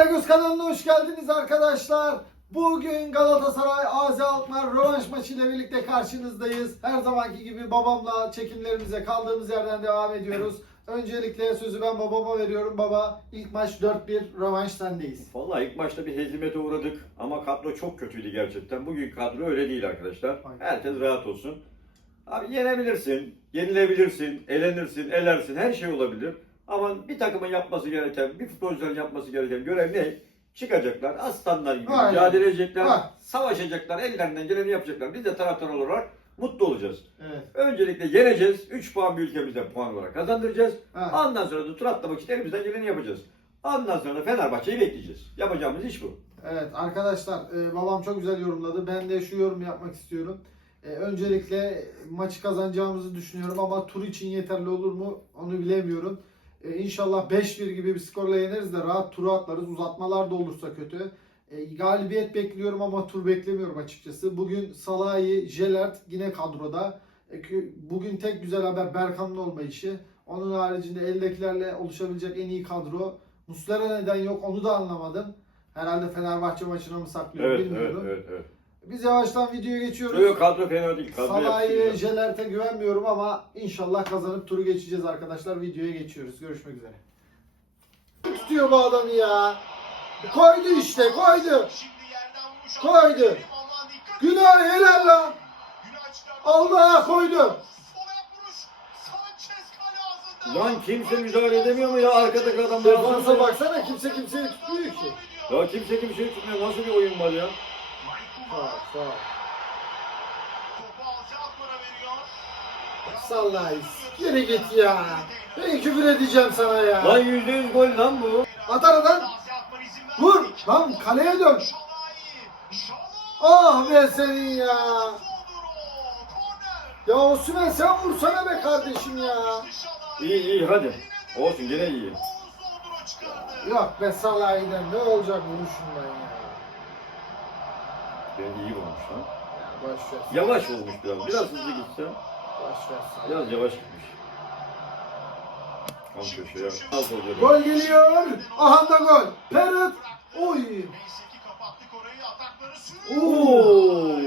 Karagöz kanalına hoş geldiniz arkadaşlar. Bugün Galatasaray AZ Alkmaar rövanş maçı ile birlikte karşınızdayız. Her zamanki gibi babamla çekimlerimize kaldığımız yerden devam ediyoruz. Öncelikle sözü ben babama veriyorum. Baba ilk maç 4-1 rövanş sendeyiz. Vallahi ilk maçta bir hezimete uğradık ama kadro çok kötüydü gerçekten. Bugün kadro öyle değil arkadaşlar. Aynen. Herkes rahat olsun. Abi yenebilirsin, yenilebilirsin, elenirsin, elersin, her şey olabilir. Ama bir takımın yapması gereken, bir futbolcuların yapması gereken görev ne? Çıkacaklar, aslanlar gibi Aynen. mücadele edecekler, Ha. savaşacaklar, ellerinden geleni yapacaklar. Biz de taraftar olarak mutlu olacağız. Evet. Öncelikle yeneceğiz, 3 puan bir ülkemizde puan olarak kazandıracağız. Ha. Ondan sonra da tur atlamak için elimizden geleni yapacağız. Ondan sonra da Fenerbahçe'yi bekleyeceğiz. Yapacağımız iş bu. Evet arkadaşlar e, babam çok güzel yorumladı. Ben de şu yorum yapmak istiyorum. E, öncelikle maçı kazanacağımızı düşünüyorum ama tur için yeterli olur mu onu bilemiyorum. E, inşallah 5-1 gibi bir skorla yeneriz de rahat turu atlarız. Uzatmalar da olursa kötü. E, galibiyet bekliyorum ama tur beklemiyorum açıkçası. Bugün Salahi, Jelert yine kadroda. E, bugün tek güzel haber Berkan'ın olmayışı. Onun haricinde eldekilerle oluşabilecek en iyi kadro. Muslera neden yok onu da anlamadım. Herhalde Fenerbahçe maçına mı saklıyor Evet, evet, bilmiyorum. evet, evet. Biz yavaştan videoya geçiyoruz. Yok kadro fena değil. Kadro Salah'ı ve. Jelert'e güvenmiyorum ama inşallah kazanıp turu geçeceğiz arkadaşlar. Videoya geçiyoruz. Görüşmek üzere. Tutuyor bu adamı ya. Koydu işte koydu. Koydu. Günah helal lan. Allah koydu. Lan kimse müdahale edemiyor mu ya arkadaki adamlar? Defansa baksana kimse kimseyi tutmuyor ki. Ya kimse kimseyi tutmuyor. Nasıl bir oyun var ya? Sağ ol. Sallayız. Geri git ya. Ben küfür edeceğim sana ya. Lan yüzde yüz gol lan bu. At aradan. Vur. Lan kaleye dön. Ah be senin ya. Ya Osman sen vursana be kardeşim ya. İyi iyi hadi. Olsun gene iyi. Yok be Salah'iden ne olacak vuruşundan ya. Ben iyi vurmuş lan. Boş ver. Yavaş olmuş biraz. Biraz hızlı gitse. Boş ver. Biraz yavaş gitmiş. Al köşeye. Gol geliyor. Aha da gol. Perut. Oy. Oo.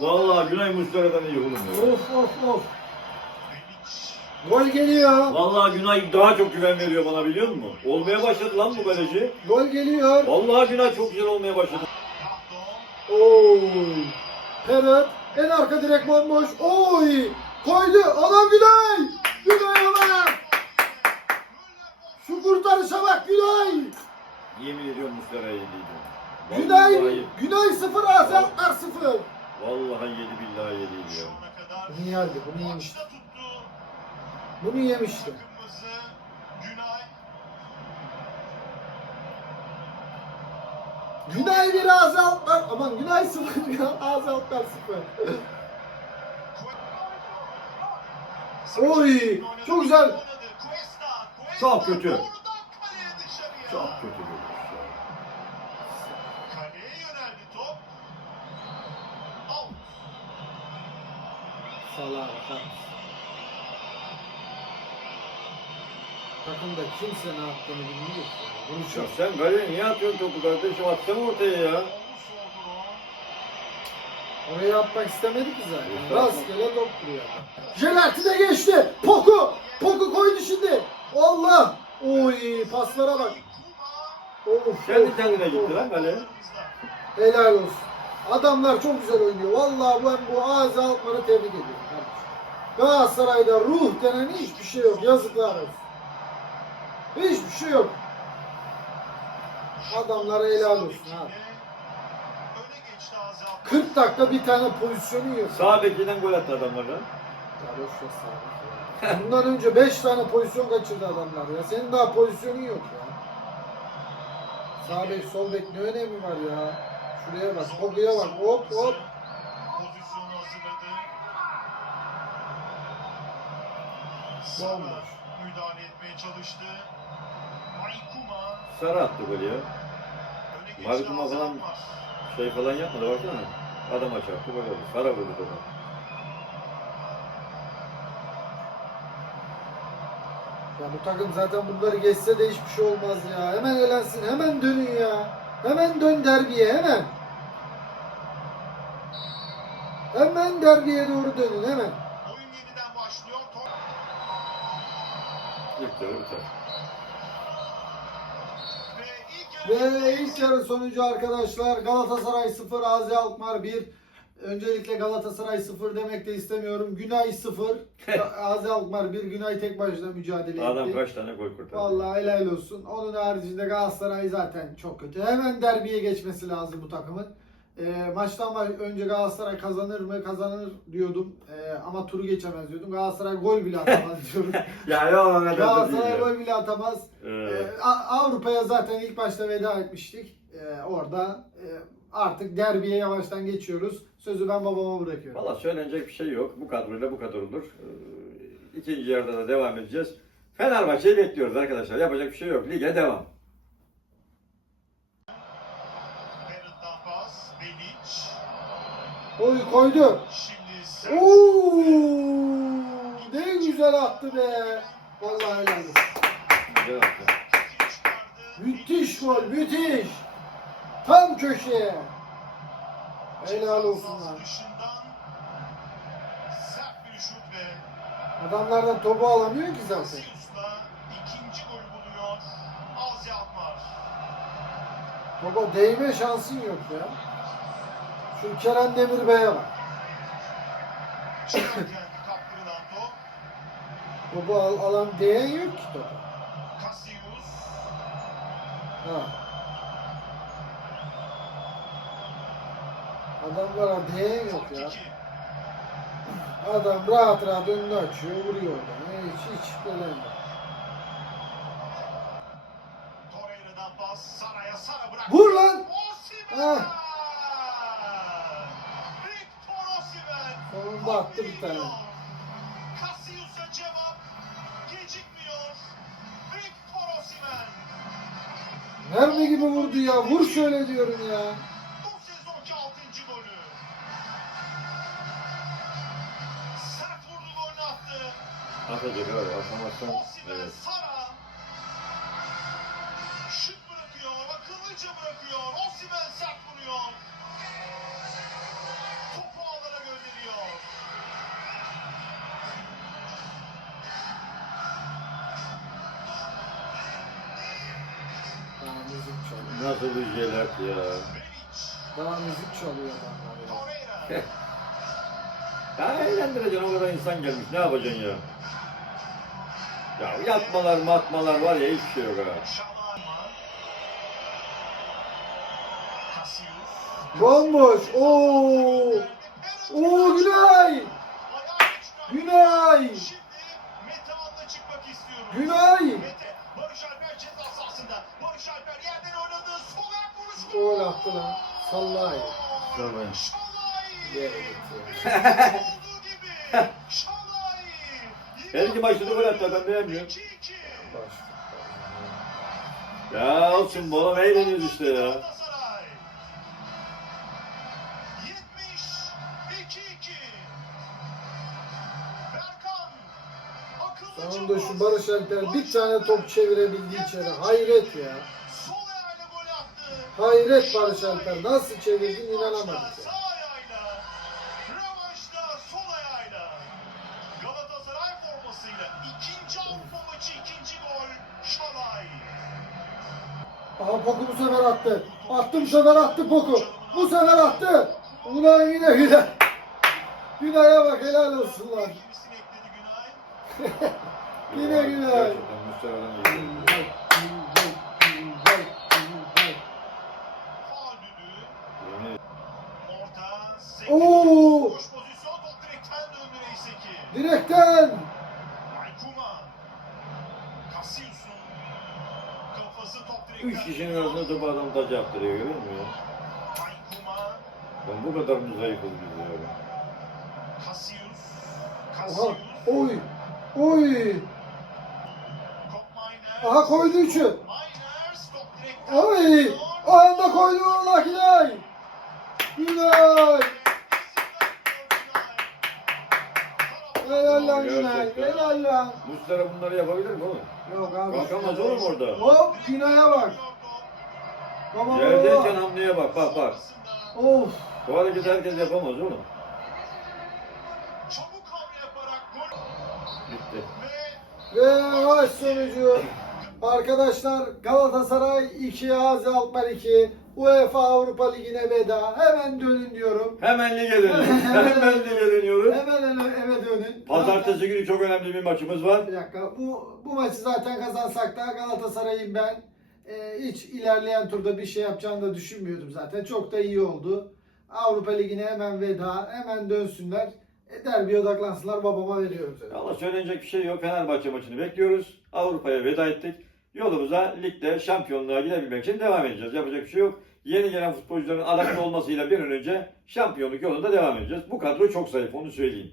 Vallahi Günay Muslera'dan iyi oğlum ya. Of of of. Gol geliyor. Vallahi Günay daha çok güven veriyor bana biliyor musun? Olmaya başladı lan bu kaleci. Gol geliyor. Vallahi Günay çok güzel olmaya başladı. Oy. Perut. En arka direk bomboş. Oy. Koydu. Adam Günay. Günay ona. Şu kurtarışa bak Günay. Yemin ediyorum Muslera'ya yediydi. Günay. Vallahi, Günay sıfır Azatlar sıfır. vallahi yedi billahi yediydi ya. Bunu yerdi. Bunu yemişti. Bunu yemişti. Günay bir Azatlar. Aman Günay sıfır. Azatlar sıfır. Oy. Çok güzel. Çok kötü. Çok kötü. Salah Takımda kimse ne yaptığını bilmiyor. Bunu Ya çok sen böyle niye atıyorsun topu kardeşim? Atsana ortaya ya. Oraya atmak istemedi ki zaten. Rastgele top duruyor. Jelerti de geçti. Poku. Poku koydu şimdi. Allah. Oy paslara bak. Of, Kendi kendine gitti lan kale. Helal olsun. Adamlar çok güzel oynuyor. Vallahi ben bu ağzı Alkmaar'ı tebrik ediyorum. Galatasaray'da ruh denen hiçbir şey yok. Yazıklar olsun. Hiçbir şey yok. Adamlara helal olsun abi. Öne geçti Azat. 40 dakika bir tane pozisyonu yok. Sağ bekinden gol attı adamlar. Ya boş ver sağ. Bundan önce 5 tane pozisyon kaçırdı adamlar ya. Senin daha pozisyonun yok ya. Sağ bek, sol bek ne önemi var ya? Şuraya bak, Pogu'ya bak. Hop hop. Bomboş. Müdahale etmeye çalıştı. Sarı attı golü ya. Maykuma Azat falan şey falan yapmadı baksana. Adama çarptı gol oldu. Sarı vurdu topa. Ya bu takım zaten bunları geçse de hiçbir şey olmaz ya. Hemen elensin. Hemen dönün ya. Hemen dön derbiye hemen. Hemen derbiye doğru dönün hemen. Oyun yeniden başlıyor. İlk yarı biter. Ve ilk yarı sonucu arkadaşlar Galatasaray 0, Azi Alkmaar 1. Öncelikle Galatasaray 0 demek de istemiyorum. Günay 0, Azi Alkmaar 1. Günay tek başına mücadele Adam etti. kaç tane gol kurtardı? Vallahi helal olsun. Onun haricinde Galatasaray zaten çok kötü. Hemen derbiye geçmesi lazım bu takımın. Ee, maçtan önce Galatasaray kazanır mı kazanır diyordum. Ee, ama turu geçemez diyordum. Galatasaray gol bile atamaz diyorum. ya ya o Galatasaray gol bile atamaz. Ee, A- Avrupa'ya zaten ilk başta veda etmiştik. Ee, orada e, artık derbiye yavaştan geçiyoruz. Sözü ben babama bırakıyorum. Valla söylenecek bir şey yok. Bu kadroyla bu kadar olur. Ee, İkinci yarıda da devam edeceğiz. Fenerbahçe'yi bekliyoruz arkadaşlar. Yapacak bir şey yok. Lige devam. Oy koydu. Oo! Ne güzel attı be. Vallahi helal olsun. Güzel attı. Müthiş gol, müthiş. Tam köşeye. Helal olsun Ceza lan. sahası Dışından sert bir şut ve Adamlardan topu alamıyor ki zaten. Topa değme şansın yok ya. Şu Kerem Demirbey'e bak. Topu al, alan değen yok ki. Cassius. Ha. Adamlara değen yok ya. Adam rahat rahat önünü açıyor, vuruyor. Hiç, hiç böyle yok. Torreira'dan pas. Sara'ya Sara bıraktı. Vur lan! Osimhen! Ah. Victor Osimhen! Bir tane. Cassius'a cevap gecikmiyor. Victor Osimhen! Mermi gibi vurdu ya. Vur şöyle diyorum ya. Bu sezonki 6. golü. Sert vurdu golünü attı. Atacak abi. Atamazsan. Osimhen Evet. Bir jelat ya. Daha müzik çalıyor adamlar ya. Ya eğlendireceksin o kadar insan gelmiş. Ne yapacaksın ya? Ya yatmalar matmalar var ya hiçbir şey yok ha. Bomboş. Oo. Oo Günay. Günay. Şimdi Mete An'la çıkmak istiyorum. Günay. Barış Alper ceza sahasında. Barış Alper. Sol vuruşu. Gol attı lan. Sallay. Sallay. Gibi. Şalay. Belki başladı gol attı adam beğenmiyor. 2-2. Baş. Ya olsun bu oğlum eğleniyoruz işte ya. Galatasaray. 70 2-2. Berkan. Akıllıca Sonunda şu. Barış Alper bir tane top çevirebildi içeri. Hayret ya. Hayret Barış Alper. Nasıl çevirdin. Şalay. Aha Poku bu sefer attı. Attı bu sefer attı Poku. Bu sefer attı. Ulan yine Günay. Günay'a bak helal olsun lan. Yine Günay düdüğü. Yemin Orta. Sekti. Oo! Boş pozisyon. Top direkten döndü neyse ki. Direkten. Aykuma. Cassius'un kafası top direkten. Üç kişinin arasında topu adam taç yaptırıyor görüyor musun ya? Aykuma. Ben bu kadar mı zayıfız biz ya? Cassius. Aha. Cassius. Oy. Oy. Aha koydu üçü. Dönüyor. Anda koydu Allah Günay. Günay. Helal lan Gerçekten. Günay. Helal lan. Muslera bunları yapabilir mi oğlum? Yok abi. Kalkamaz oğlum orada. Hop Günay'a bak. Baba baba. Yerdeyken hamleye bak bak bak. Of. Bu hareketi herkes yapamaz oğlum. Çabuk hamle yaparak gol Bitti. ve Ve maç sonucu. Arkadaşlar Galatasaray 2, Azi Alkmaar 2. UEFA Avrupa Ligi'ne veda. Hemen dönün diyorum. Hemen lige dönüyoruz. Hemen lige dönüyoruz. Hemen eve, dönün. Pazartesi günü çok önemli bir maçımız var. Bir dakika. Bu, bu maçı zaten kazansak da Galatasaray'ın ben e, hiç ilerleyen turda bir şey yapacağını da düşünmüyordum zaten. Çok da iyi oldu. Avrupa Ligi'ne hemen veda. Hemen dönsünler. E, derbiye odaklansınlar. Babama veriyorum seni. Ama söylenecek bir şey yok. Fenerbahçe maçını bekliyoruz. Avrupa'ya veda ettik. Yolumuza ligde şampiyonluğa gidebilmek için devam edeceğiz. Yapacak bir şey yok. Yeni gelen futbolcuların adapte olmasıyla bir an önce şampiyonluk yolunda devam edeceğiz. Bu kadro çok zayıf onu söyleyeyim.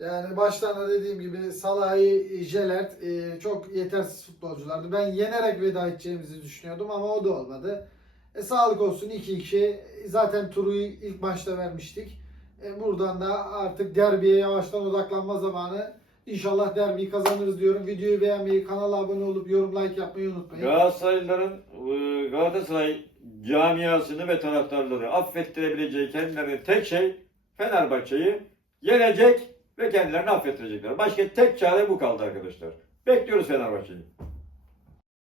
Yani baştan da dediğim gibi Salah'ı, Jelert e, çok yetersiz futbolculardı. Ben yenerek veda edeceğimizi düşünüyordum ama o da olmadı. E, sağlık olsun 2-2. Zaten turu ilk maçta vermiştik. E, buradan da artık derbiye yavaştan odaklanma zamanı. İnşallah derbiyi kazanırız diyorum. Videoyu beğenmeyi, kanala abone olup yorum like yapmayı unutmayın. Galatasaraylıların e, Galatasaray camiasını ve taraftarları affettirebileceği kendilerine tek şey Fenerbahçe'yi yenecek ve kendilerini affettirecekler. Başka tek çare bu kaldı arkadaşlar. Bekliyoruz Fenerbahçe'yi.